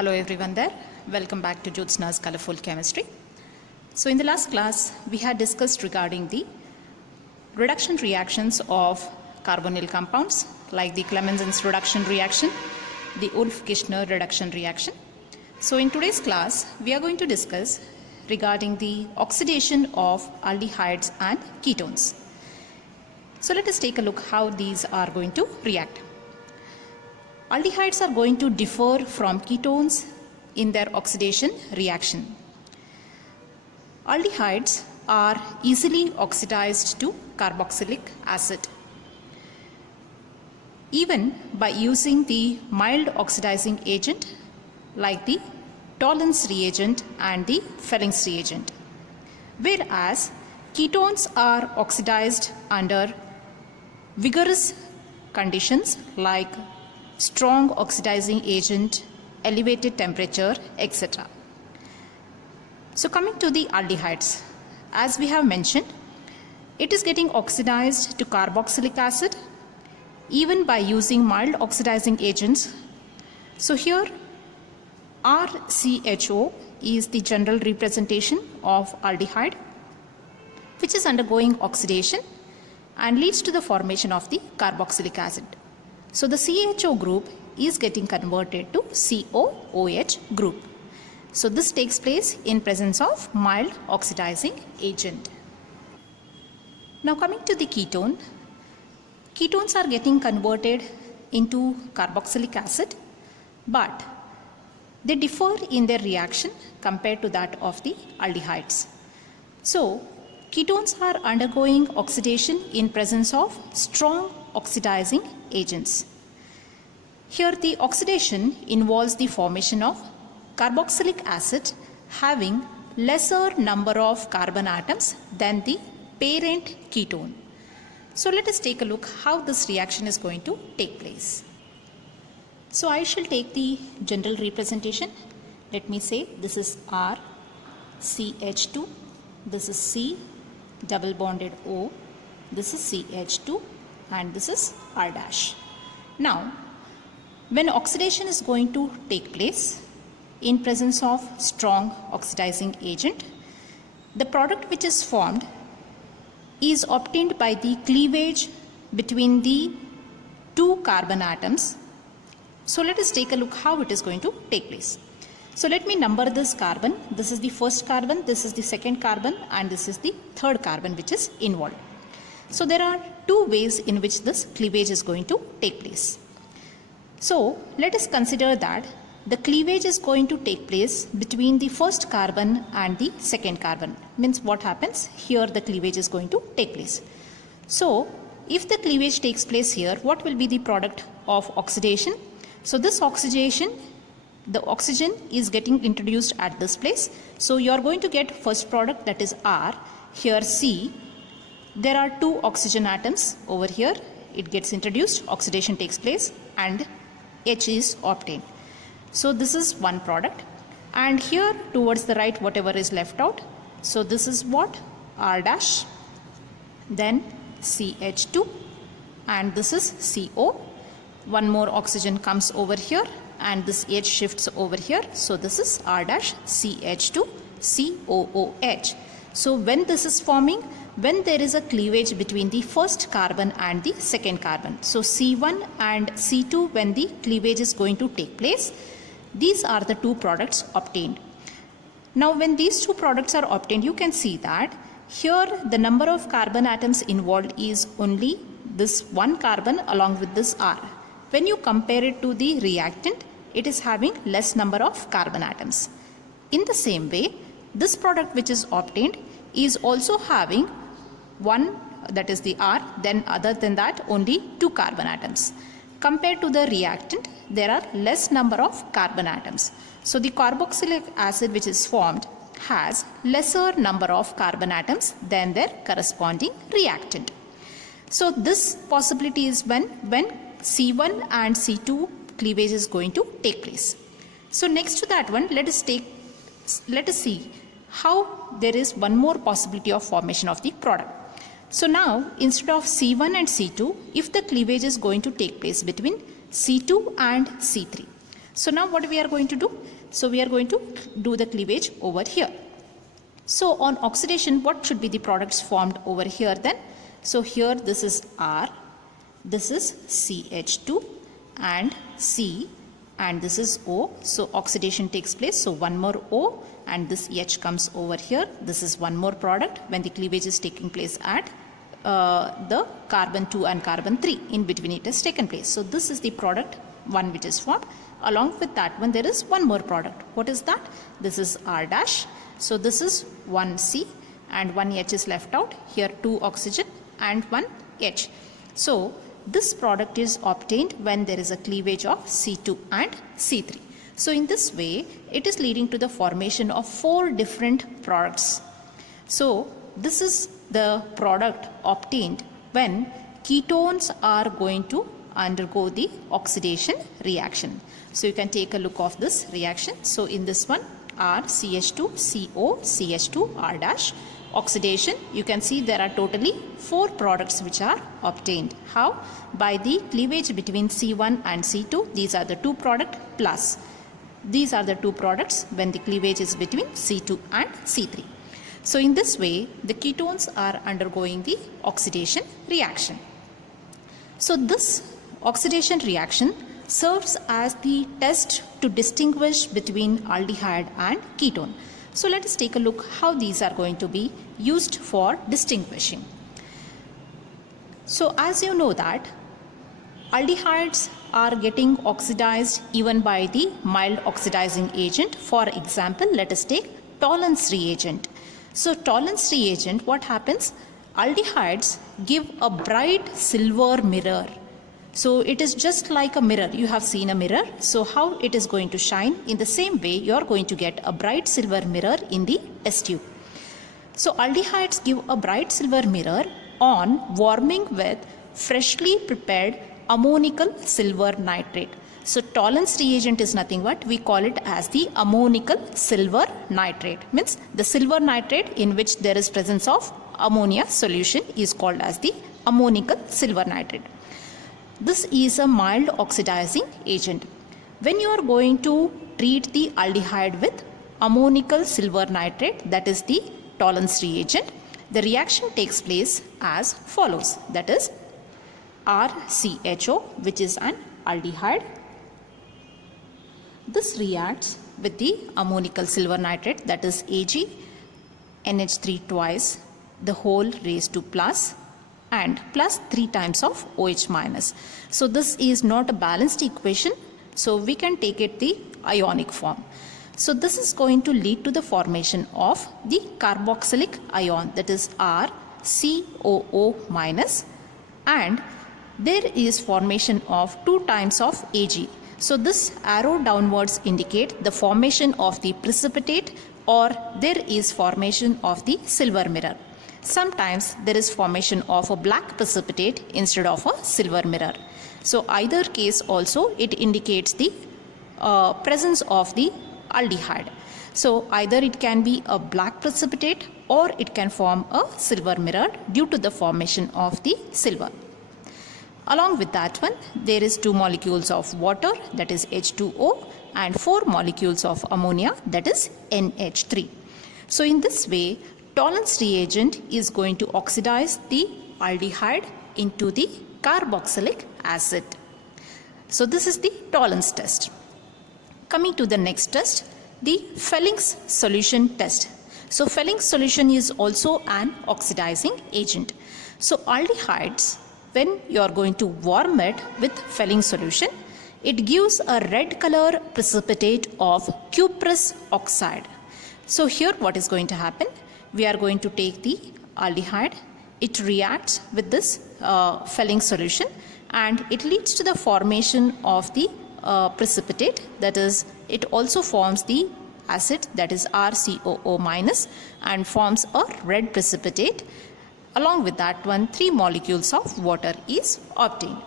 Hello everyone there. Welcome back to Jyotsna's Colorful Chemistry. So in the last class, we had discussed regarding the reduction reactions of carbonyl compounds like the Clemenson's reduction reaction, the Wolff-Kishner reduction reaction. So in today's class, we are going to discuss regarding the oxidation of aldehydes and ketones. So let us take a look how these are going to react. Aldehydes are going to differ from ketones in their oxidation reaction. Aldehydes are easily oxidized to carboxylic acid. Even by using the mild oxidizing agent like the Tollens reagent and the Fellings reagent. Whereas ketones are oxidized under vigorous conditions like strong oxidizing agent, elevated temperature, etc. So coming to the aldehydes, as we have mentioned, it is getting oxidized to carboxylic acid even by using mild oxidizing agents. So here RCHO is the general representation of aldehyde, which is undergoing oxidation and leads to the formation of the carboxylic acid. So the CHO group is getting converted to COOH group. So this takes place in presence of mild oxidizing agent. Now coming to the ketone, ketones are getting converted into carboxylic acid, but they differ in their reaction compared to that of the aldehydes. So ketones are undergoing oxidation in presence of strong oxidizing agents. Here the oxidation involves the formation of carboxylic acid having lesser number of carbon atoms than the parent ketone. So let us take a look how this reaction is going to take place. So I shall take the general representation. Let me say this is R, CH2, this is C, double bonded O, this is CH2, and this is R dash. Now, when oxidation is going to take place in presence of strong oxidizing agent, the product which is formed is obtained by the cleavage between the two carbon atoms. So let us take a look how it is going to take place. So let me number this carbon. This is the first carbon, this is the second carbon, and this is the third carbon which is involved. So there are two ways in which this cleavage is going to take place. So let us consider that the cleavage is going to take place between the first carbon and the second carbon. Means what happens? Here the cleavage is going to take place. So if the cleavage takes place here, what will be the product of oxidation? So this oxidation, the oxygen is getting introduced at this place. So you are going to get first product, that is R. Here C. There are two oxygen atoms over here. It gets introduced, oxidation takes place, and H is obtained. So this is one product. And here towards the right, whatever is left out. So this is what? R dash. Then CH2. And this is CO. One more oxygen comes over here. And this H shifts over here. So this is R dash CH2 COOH. So when this is forming, when there is a cleavage between the first carbon and the second carbon. So C1 and C2, when the cleavage is going to take place, these are the two products obtained. Now when these two products are obtained, you can see that here the number of carbon atoms involved is only this one carbon along with this R. When you compare it to the reactant, it is having less number of carbon atoms. In the same way, this product which is obtained is also having one, that is the R, then other than that only two carbon atoms. Compared to the reactant, there are less number of carbon atoms. So the carboxylic acid which is formed has lesser number of carbon atoms than their corresponding reactant. So this possibility is when C1 and C2 cleavage is going to take place. So next to that one, let us see how there is one more possibility of formation of the product. So now instead of C1 and C2, if the cleavage is going to take place between C2 and C3, So now what we are going to do? So we are going to do the cleavage over here. So on oxidation, what should be the products formed over here then? So here this is R, this is CH2 and C, and this is O. So oxidation takes place. So one more O and this H comes over here. This is one more product when the cleavage is taking place at the carbon 2 and carbon 3. In between it has taken place. So this is the product one which is formed. Along with that one there is one more product. What is that? This is R dash. So this is one C and one H is left out. Here 2 oxygen and 1 H. So this product is obtained when there is a cleavage of C2 and C3. So in this way it is leading to the formation of 4 different products. So this is the product obtained when ketones are going to undergo the oxidation reaction. So you can take a look of this reaction. So in this one R CH2 CO CH2 R dash oxidation, you can see there are totally 4 products which are obtained. How? By the cleavage between C1 and C2. These are the 2 products plus these are the 2 products when the cleavage is between C2 and C3. So in this way the ketones are undergoing the oxidation reaction. So this oxidation reaction serves as the test to distinguish between aldehyde and ketone. So let us take a look how these are going to be used for distinguishing. So as you know that aldehydes are getting oxidized even by the mild oxidizing agent. For example, let us take Tollens reagent. So Tollens reagent, what happens? Aldehydes give a bright silver mirror. So it is just like a mirror. You have seen a mirror. So how it is going to shine? In the same way you are going to get a bright silver mirror in the test tube. So aldehydes give a bright silver mirror on warming with freshly prepared ammonical silver nitrate. So Tollens reagent is nothing but we call it as the ammonical silver nitrate. Means the silver nitrate in which there is presence of ammonia solution is called as the ammonical silver nitrate. This is a mild oxidizing agent. When you are going to treat the aldehyde with ammonical silver nitrate, that is the Tollens reagent, the reaction takes place as follows. That is RCHO, which is an aldehyde. This reacts with the ammonical silver nitrate, that is Ag, NH3 twice, the whole raised to plus, and plus 3 times of OH minus. So this is not a balanced equation, so we can take it the ionic form. So this is going to lead to the formation of the carboxylic ion, that is RCOO minus, and there is formation of 2 times of Ag. So this arrow downwards indicate the formation of the precipitate, or there is formation of the silver mirror. Sometimes there is formation of a black precipitate instead of a silver mirror. So either case also it indicates the presence of the aldehyde. So either it can be a black precipitate or it can form a silver mirror due to the formation of the silver. Along with that one, there is 2 molecules of water, that is H2O, and 4 molecules of ammonia, that is NH3. So in this way, Tollens reagent is going to oxidize the aldehyde into the carboxylic acid. So this is the Tollens test. Coming to the next test, the Felling's solution test. So Felling's solution is also an oxidizing agent. So aldehydes, when you are going to warm it with Felling's solution, it gives a red color precipitate of cuprous oxide. So here what is going to happen? We are going to take the aldehyde, it reacts with this Felling's solution and it leads to the formation of the precipitate, that is it also forms the acid, that is RCOO minus, and forms a red precipitate. Along with that one, 3 molecules of water is obtained.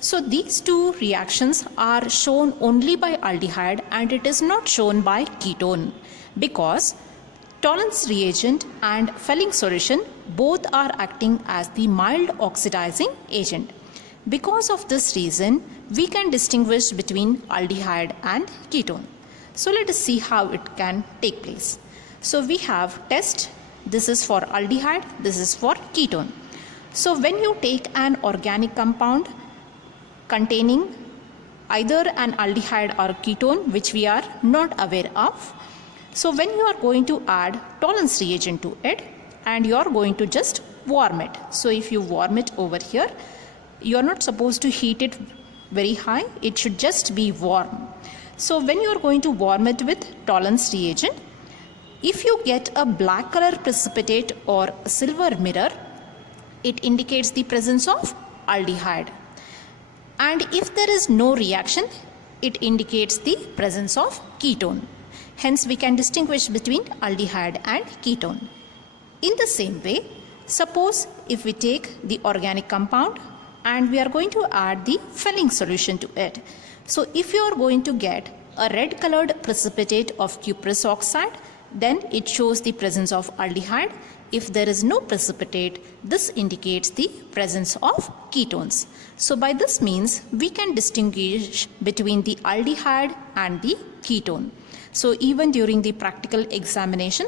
So these 2 reactions are shown only by aldehyde and it is not shown by ketone, because Tollens reagent and Felling's solution both are acting as the mild oxidizing agent. Because of this reason, we can distinguish between aldehyde and ketone. So let us see how it can take place. So we have test. This is for aldehyde, this is for ketone. So when you take an organic compound containing either an aldehyde or ketone which we are not aware of, so when you are going to add tolerance reagent to it and you are going to just warm it. So if you warm it over here, you are not supposed to heat it very high, it should just be warm. So when you are going to warm it with tolerance reagent, if you get a black color precipitate or a silver mirror, it indicates the presence of aldehyde. And if there is no reaction, it indicates the presence of ketone. Hence we can distinguish between aldehyde and ketone. In the same way, suppose if we take the organic compound and we are going to add the Fehling solution to it. So if you are going to get a red colored precipitate of cuprous oxide, then it shows the presence of aldehyde. If there is no precipitate, this indicates the presence of ketones. So by this means, we can distinguish between the aldehyde and the ketone. So even during the practical examination,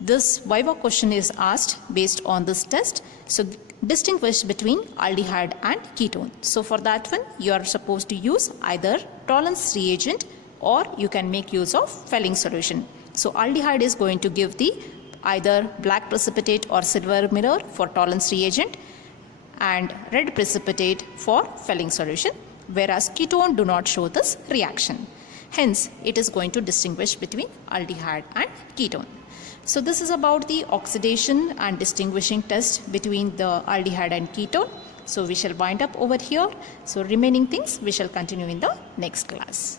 this viva question is asked based on this test. So distinguish between aldehyde and ketone. So for that one, you are supposed to use either tolerance reagent or you can make use of Fehling solution. So aldehyde is going to give the either black precipitate or silver mirror for tolerance reagent and red precipitate for Fehling solution, whereas ketone do not show this reaction. Hence, it is going to distinguish between aldehyde and ketone. So this is about the oxidation and distinguishing test between the aldehyde and ketone. So we shall wind up over here. So remaining things we shall continue in the next class.